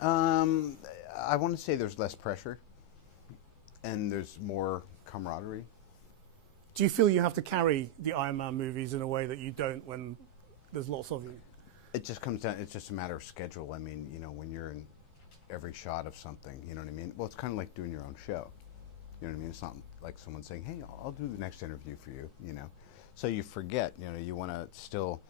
I want to say there's less pressure and there's more camaraderie. Do you feel you have to carry the Iron Man movies in a way that you don't when there's lots of you? It just comes down, it's just a matter of schedule. I mean, you know, when you're in every shot of something, you know what I mean? Well, it's kind of like doing your own show. You know what I mean? It's not like someone saying, hey, I'll do the next interview for you, you know? So you forget, you know, you want to still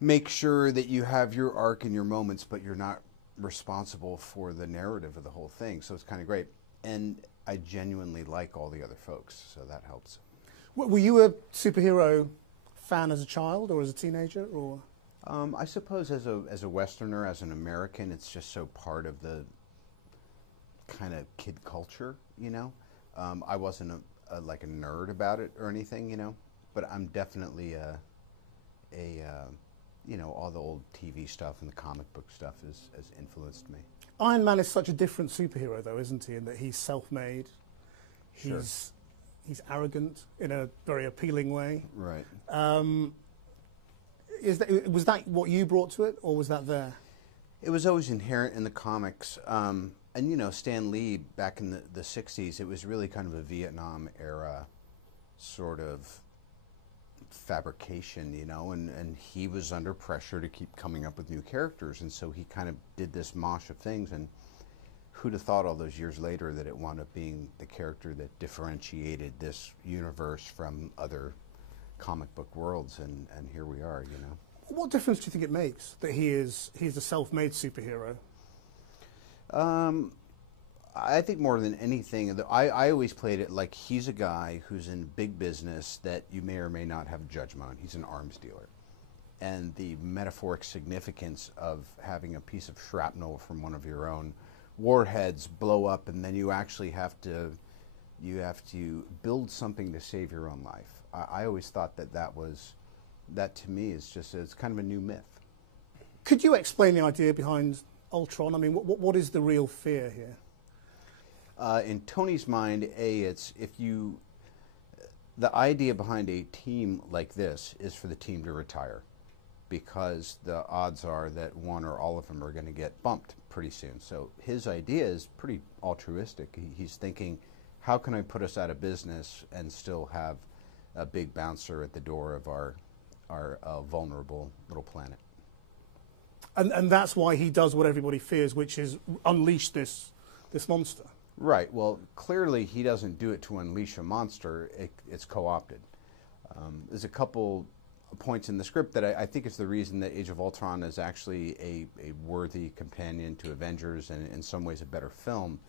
make sure that you have your arc and your moments, but you're not responsible for the narrative of the whole thing. So it's kind of great. And I genuinely like all the other folks, so that helps. Were you a superhero fan as a child or as a teenager? Or I suppose as a Westerner, as an American, it's just so part of the kind of kid culture, you know? I wasn't like a nerd about it or anything, you know? But I'm definitely you know, all the old TV stuff and the comic book stuff has influenced me. Iron Man is such a different superhero, though, isn't he? In that he's self-made, Sure. he's arrogant in a very appealing way. Right. Was that what you brought to it, or was that there? It was always inherent in the comics. And, you know, Stan Lee, back in the 60s, it was really kind of a Vietnam era sort of fabrication, you know, and he was under pressure to keep coming up with new characters. And so he kind of did this mosh of things. And who'd have thought all those years later that it wound up being the character that differentiated this universe from other comic book worlds, and here we are, you know. What difference do you think it makes that he's a self-made superhero? I think more than anything, I always played it like he's a guy who's in big business that you may or may not have judgment on. He's an arms dealer. And the metaphoric significance of having a piece of shrapnel from one of your own warheads blow up, and then you actually have to build something to save your own life. I always thought that to me is just, it's kind of a new myth. Could you explain the idea behind Ultron? I mean, what is the real fear here? In Tony's mind, the idea behind a team like this is for the team to retire, because the odds are that one or all of them are going to get bumped pretty soon. So his idea is pretty altruistic. He's thinking, how can I put us out of business and still have a big bouncer at the door of our vulnerable little planet? And that's why he does what everybody fears, which is unleash this monster. Right. Well, clearly he doesn't do it to unleash a monster. It's co-opted. There's a couple points in the script that I think is the reason that Age of Ultron is actually a worthy companion to Avengers, and in some ways a better film,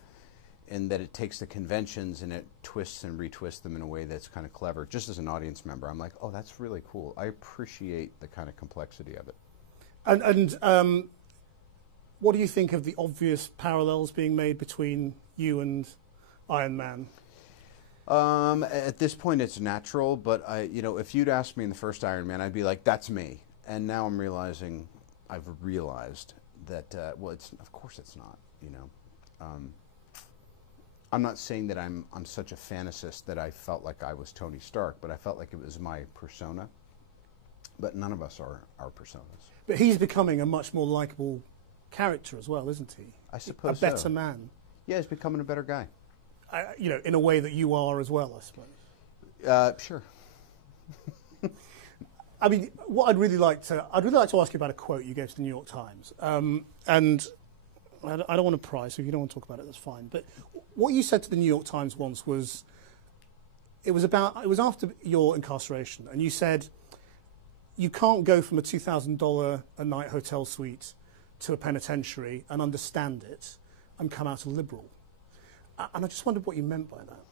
in that it takes the conventions and it twists and retwists them in a way that's kind of clever. Just as an audience member, I'm like, oh, that's really cool. I appreciate the kind of complexity of it. And what do you think of the obvious parallels being made between you and Iron Man? At this point, it's natural, but you know, if you'd asked me in the first Iron Man, I'd be like, that's me. And now I'm realizing, I've realized that, well, of course it's not, you know. I'm not saying that I'm such a fantasist that I felt like I was Tony Stark, but I felt like it was my persona. But none of us are our personas. But he's becoming a much more likable character as well, isn't he? I suppose a better so. man. Yeah, he's becoming a better guy. You know, in a way that you are as well, I suppose. Sure. I mean, what I'd really like to ask you about a quote you gave to the New York Times, and I don't want to pry, so if you don't want to talk about it, that's fine. But what you said to the New York Times once was, it was after your incarceration, and you said, you can't go from a $2,000 a night hotel suite to a penitentiary and understand it and come out a liberal. And I just wondered what you meant by that.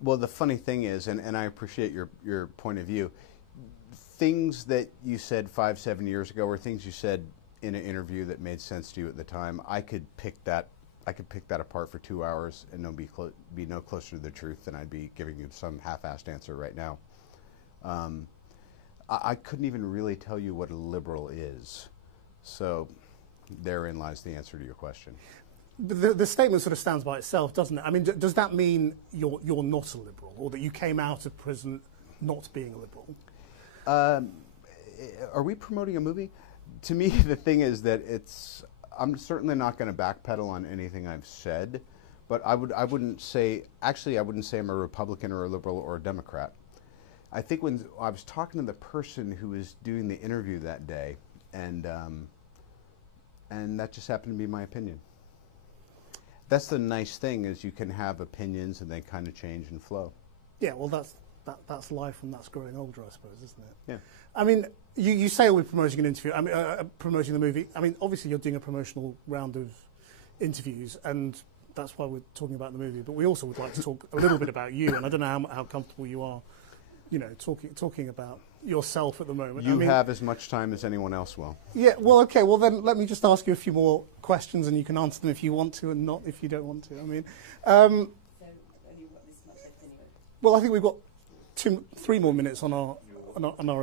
Well, the funny thing is, and I appreciate your point of view, things that you said 5-7 years ago, or things you said in an interview that made sense to you at the time, I could pick that apart for 2 hours and be no closer to the truth than I'd be giving you some half-assed answer right now. I couldn't even really tell you what a liberal is. So therein lies the answer to your question. The statement sort of stands by itself, doesn't it? I mean, does that mean you're not a liberal, or that you came out of prison not being a liberal? Are we promoting a movie? To me, the thing is that I'm certainly not going to backpedal on anything I've said, but I wouldn't say I'm a Republican or a liberal or a Democrat. I think when I was talking to the person who was doing the interview that day, and that just happened to be my opinion. That's the nice thing, is you can have opinions and they kind of change and flow. Yeah, well, that's life and that's growing older, I suppose, isn't it? Yeah. I mean, you say we're promoting an interview. I mean, promoting the movie. I mean, obviously you're doing a promotional round of interviews, and that's why we're talking about the movie. But we also would like to talk a little bit about you, and I don't know how comfortable you are, you know, talking about yourself at the moment. You have as much time as anyone else will. Yeah, well, okay, well then let me just ask you a few more questions, and you can answer them if you want to and not if you don't want to. I mean, well, I think we've got 3 more minutes on our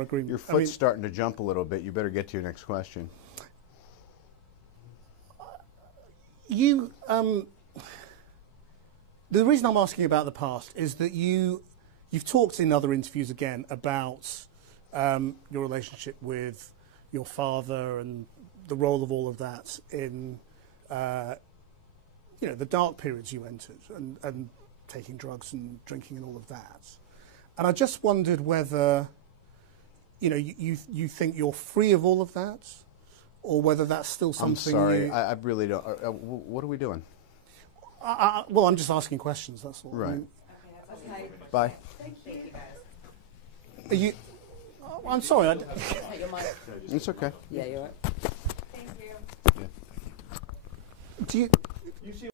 agreement. Your foot's starting to jump a little bit. You better get to your next question. The reason I'm asking about the past is that you've talked in other interviews again about your relationship with your father and the role of all of that in you know, the dark periods you entered, and taking drugs and drinking and all of that. And I just wondered whether, you know, you think you're free of all of that, or whether that's still something. I'm sorry, I really don't. What are we doing? Well, I'm just asking questions. That's all. Right. I mean, Okay. Bye. Thank you, guys. are you? I'm sorry. Take your mic. It's okay. Yeah, you're right. Thank you. Do you?